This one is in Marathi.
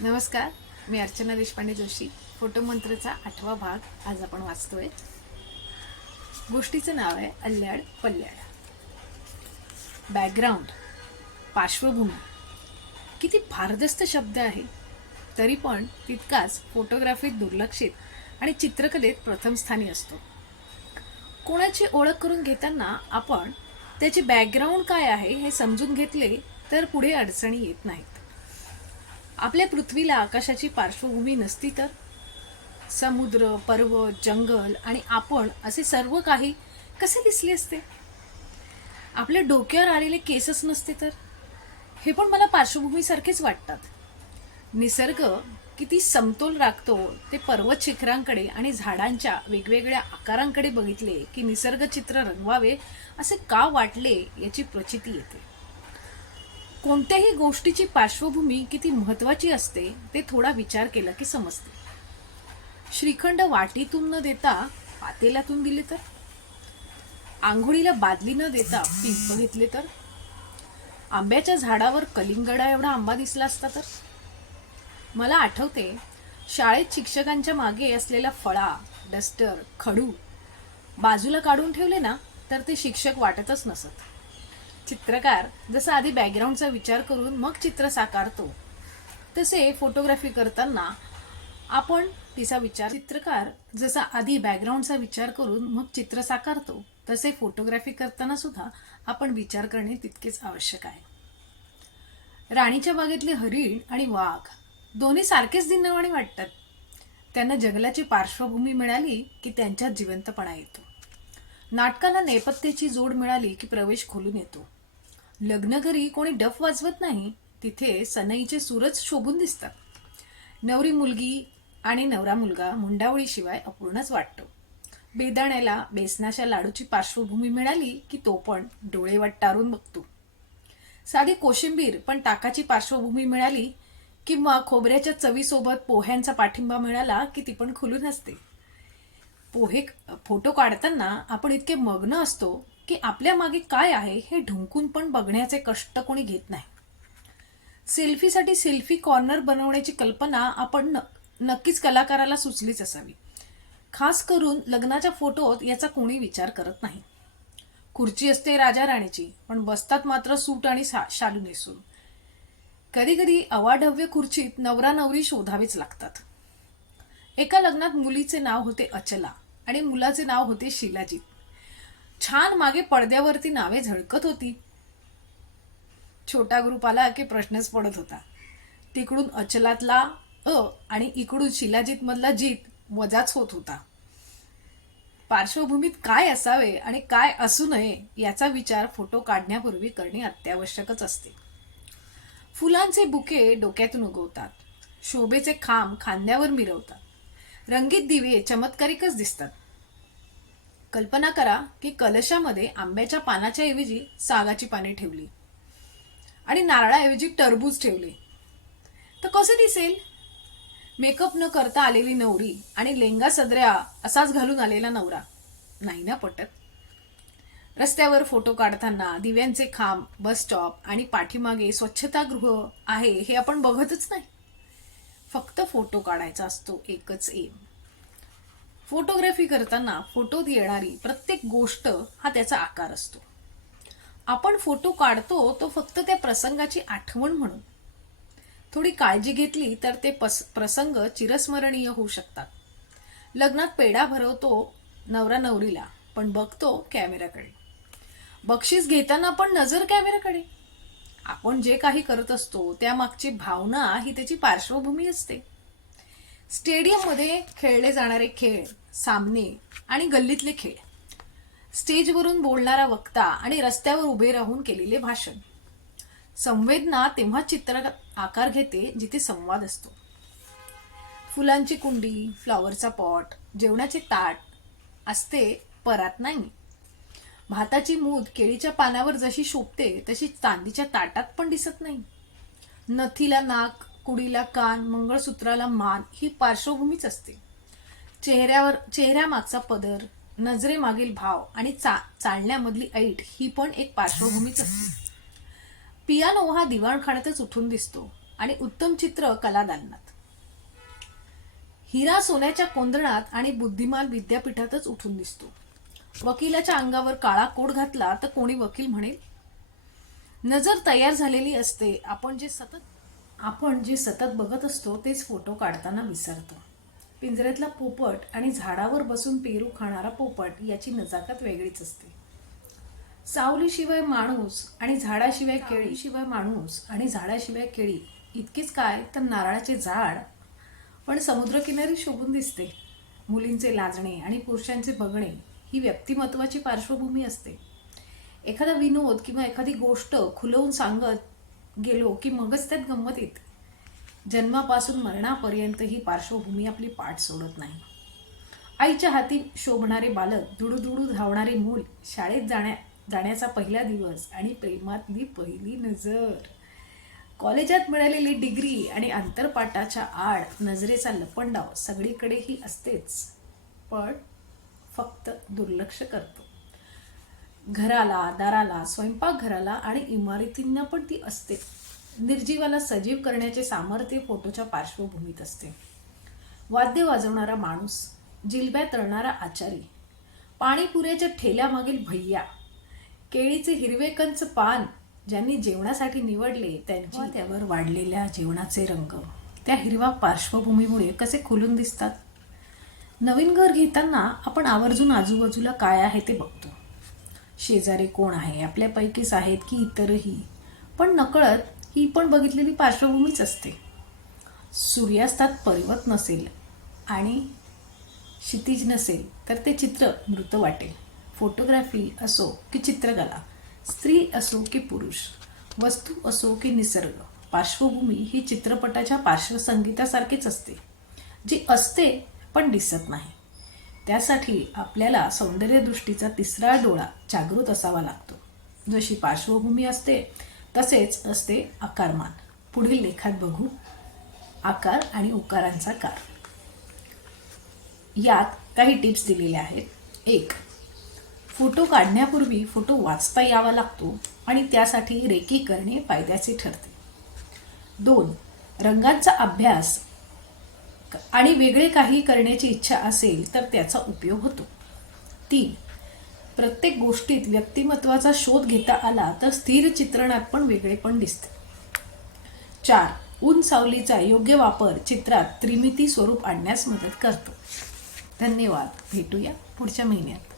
नमस्कार मी अर्चना देशपांडे जोशी. फोटोमंत्रचा आठवा भाग आज आपण वाचतोय. गोष्टीचं नाव आहे अल्ल्याड पल्ल्याड. बॅकग्राऊंड पार्श्वभूमी. किती भारदस्त शब्द आहे. तरी पण तितकाच फोटोग्राफीत दुर्लक्षित आणि चित्रकलेत प्रथम स्थानी असतो. कोणाची ओळख करून घेताना आपण त्याचे बॅकग्राऊंड काय आहे हे समजून घेतले तर पुढे अडचणी येत नाहीत. आपल्या पृथ्वीला आकाशाची पार्श्वभूमी नसती तर? समुद्र पर्वत जंगल आणि आपण असे सर्व काही कसे दिसले असते? आपल्या डोक्यावर आलेले केसच नसते तर? हे पण मला पार्श्वभूमीसारखेच वाटतात. निसर्ग किती समतोल राखतो ते पर्वत शिखरांकडे आणि झाडांच्या वेगवेगळ्या आकारांकडे बघितले की निसर्ग चित्र रंगवावे असे का वाटले याची प्रचिती येते. कोणत्याही गोष्टीची पार्श्वभूमी किती महत्वाची असते ते थोडा विचार केला की समजते. श्रीखंड वाटीतून न देता पातेल्यातून दिले तर? आंघोळीला बादली न देता पिंप घेतले तर? आंब्याच्या झाडावर कलिंगडा एवढा आंबा दिसला असता तर? मला आठवते शाळेत शिक्षकांच्या मागे असलेला फळा डस्टर खडू बाजूला काढून ठेवले ना तर ते शिक्षक वाटतच नसत. चित्रकार जसा आधी बॅकग्राऊंडचा विचार करून मग चित्र साकारतो तसे फोटोग्राफी करताना आपण तिचा विचार चित्रकार जसा आधी बॅकग्राऊंडचा विचार करून मग चित्र साकारतो तसे फोटोग्राफी करताना सुद्धा आपण विचार करणे तितकेच आवश्यक आहे. राणीच्या बागेतले हरिण आणि वाघ दोन्ही सारखेच दिनवाणी वाटतात. त्यांना जंगलाची पार्श्वभूमी मिळाली की त्यांच्यात जिवंतपणा येतो. नाटकाला नेपथ्याची जोड मिळाली की प्रवेश खोलून येतो. लग्न घरी कोणी डफ वाजवत नाही तिथे सनईचे सूरज शोभून दिसतात. नवरी मुलगी आणि नवरा मुलगा मुंडावळीशिवाय अपूर्णच वाटतो. बेदाण्याला बेसनाच्या लाडूची पार्श्वभूमी मिळाली की तो पण डोळे वट्टारून बघतो. साधी कोशिंबीर पण ताकाची पार्श्वभूमी मिळाली किंवा खोबऱ्याच्या चवीसोबत पोह्यांचा पाठिंबा मिळाला की ती पण खुलून असते. पोहे फोटो काढताना आपण इतके मग्न असतो की आपल्या मागे काय आहे हे ढुंकून पण बघण्याचे कष्ट कोणी घेत नाही. सेल्फीसाठी सेल्फी कॉर्नर बनवण्याची कल्पना आपण नक्कीच कलाकाराला सुचलीच असावी. खास करून लग्नाच्या फोटोत याचा कोणी विचार करत नाही. खुर्ची असते राजा राणीची पण बसतात मात्र सूट आणि सा- शालू नेसून. कधी कधी अवाढव्य खुर्चीत नवरा नवरी शोधावेच लागतात. एका लग्नात मुलीचे नाव होते अचला आणि मुलाचे नाव होते शिलाजीत. छान मागे पडद्यावरती नावे झळकत होती. छोटा ग्रुप आला की प्रश्नच पडत होता. तिकडून अचलातला अ आणि इकडून शिलाजीतमधला जीत वजाच होत होता. पार्श्वभूमीत काय असावे आणि काय असू नये याचा विचार फोटो काढण्यापूर्वी करणे अत्यावश्यकच असते. फुलांचे बुके डोक्यातून उगवतात. शोभेचे खांब खांद्यावर मिरवतात. रंगीत दिवे चमत्कारिकच दिसतात. कल्पना करा की कलशामध्ये आंब्याच्या पानाच्या ऐवजी सागाची पाने ठेवली. आणि नारळाऐवजी टरबूज ठेवले. तर कसं दिसेल? मेकअप न करता आलेली नवरी आणि लेंगा सदऱ्या असाच घालून आलेला नवरा. नाही ना पटत? रस्त्यावर फोटो काढताना दिव्यांचे खांब बस स्टॉप आणि पाठीमागे स्वच्छतागृह आहे हे आपण बघतच नाही. फक्त फोटो काढायचा असतो एकच एम फोटोग्राफी करताना फोटोत येणारी प्रत्येक गोष्ट हा त्याचा आकार असतो. आपण फोटो काढतो तो फक्त त्या प्रसंगाची आठवण म्हणून. थोडी काळजी घेतली तर ते पस प्रसंग चिरस्मरणीय होऊ शकतात. लग्नात पेढा भरवतो नवरा नवरीला पण बघतो कॅमेऱ्याकडे. बक्षीस घेताना पण नजर कॅमेऱ्याकडे. आपण जे काही करत असतो त्यामागची भावना ही त्याची पार्श्वभूमी असते. स्टेडियममध्ये खेळले जाणारे खेळ सामने आणि गल्लीतले खेळ. स्टेजवरून बोलणारा वक्ता आणि रस्त्यावर उभे राहून केलेले भाषण. संवेदना तेव्हा चित्र आकार घेते जिथे संवाद असतो. फुलांची कुंडी फ्लॉवरचा पॉट जेवणाचे ताट असते परात नाही. भाताची मूद केळीच्या पानावर जशी शोभते तशी चांदीच्या ताटात पण दिसत नाही. नथीला नाक कुडीला कान मंगळसूत्राला मान ही पार्श्वभूमीच असते. चेहऱ्यावर चेहऱ्यामागचा पदर नजरेमागील भाव आणि चा चालण्यामधली ऐट ही पण एक पार्श्वभूमीच असते. पियानो हा दिवाणखाण्यातच उठून दिसतो आणि उत्तम चित्र कलादालनात. हिरा सोन्याच्या कोंदणात आणि बुद्धिमान विद्यापीठातच उठून दिसतो. वकिलाच्या अंगावर काळा कोट घातला तर कोणी वकील म्हणेल नजर तयार झालेली असते आपण जे सतत आपण जे सतत बघत असतो तेच फोटो काढताना विसरतो. पिंजऱ्यातला पोपट आणि झाडावर बसून पेरू खाणारा पोपट याची नजाकत वेगळीच असते. सावलीशिवाय माणूस आणि झाडाशिवाय केळीशिवाय माणूस आणि झाडाशिवाय केळी इतकीच काय तर नारळाचे झाड. पण समुद्रकिनारी शोभून दिसते. मुलींचे लाजणे आणि पुरुषांचे बघणे ही व्यक्तिमत्वाची पार्श्वभूमी असते. एखादा विनोद किंवा एखादी गोष्ट खुलवून सांगत गेलो की मगच त्यात गंमत येते. जन्मापासून मरणापर्यंत ही पार्श्वभूमी आपली पाठ सोडत नाही. आईच्या हाती शोभणारे बालक दुडूदुडू धावणारे मूल शाळेत जाण्या जाण्याचा पहिला दिवस आणि प्रेमातली पहिली नजर. कॉलेजात मिळालेली डिग्री आणि आंतरपाठाच्या आड नजरेचा लपंडाव सगळीकडेही असतेच. पण फक्त दुर्लक्ष करतो. घराला दाराला स्वयंपाकघराला आणि इमारतींना पण ती असते. निर्जीवाला सजीव करण्याचे सामर्थ्य फोटोच्या पार्श्वभूमीत असते. वाद्य वाजवणारा माणूस जिलब्या तळणारा आचारी पाणीपुऱ्याच्या ठेल्यामागील भैया केळीचे हिरवे कंच पान ज्यांनी जेवणासाठी निवडले त्यांची त्यावर वाढलेल्या जेवणाचे रंग त्या हिरवा पार्श्वभूमीमुळे कसे खुलून दिसतात? नवीन घर घेताना आपण आवर्जून आजूबाजूला काय आहे ते बघतो. शेजारी कोण आहे? आपल्यापैकीच आहेत की इतरही. पण नकळत ही पण बघितलेली पार्श्वभूमीच असते. सूर्यास्तात पर्वत नसेल आणि क्षितिज नसेल तर ते चित्र मृत वाटेल. फोटोग्राफी असो की चित्रकला स्त्री असो की पुरुष वस्तू असो की निसर्ग पार्श्वभूमी ही चित्रपटाच्या पार्श्वसंगीतासारखीच असते जी असते पण दिसत नाही. त्यासाठी आपल्याला सौंदर्यदृष्टीचा तिसरा डोळा जागृत असावा लागतो. जशी पार्श्वभूमी असते तसेच असते आकारमान. पुढील लेखात बघू. आकार आणि उकारांचा कार. यात काही टिप्स दिलेल्या आहेत. एक फोटो काढण्यापूर्वी फोटो वाचता यावा लागतो आणि त्यासाठी रेकी करणे फायद्याचे ठरते. दोन रंगांचा अभ्यास आणि वेगळे काही करण्याची इच्छा असेल तर त्याचा उपयोग होतो. तीन प्रत्येक गोष्टीत व्यक्तिमत्वाचा शोध घेता आला तर स्थिर चित्रणात पण वेगळे पण दिसते. चार ऊन सावलीचा योग्य वापर चित्रात त्रिमिती स्वरूप आणण्यास मदत करतो. धन्यवाद. भेटूया पुढच्या महिन्यात.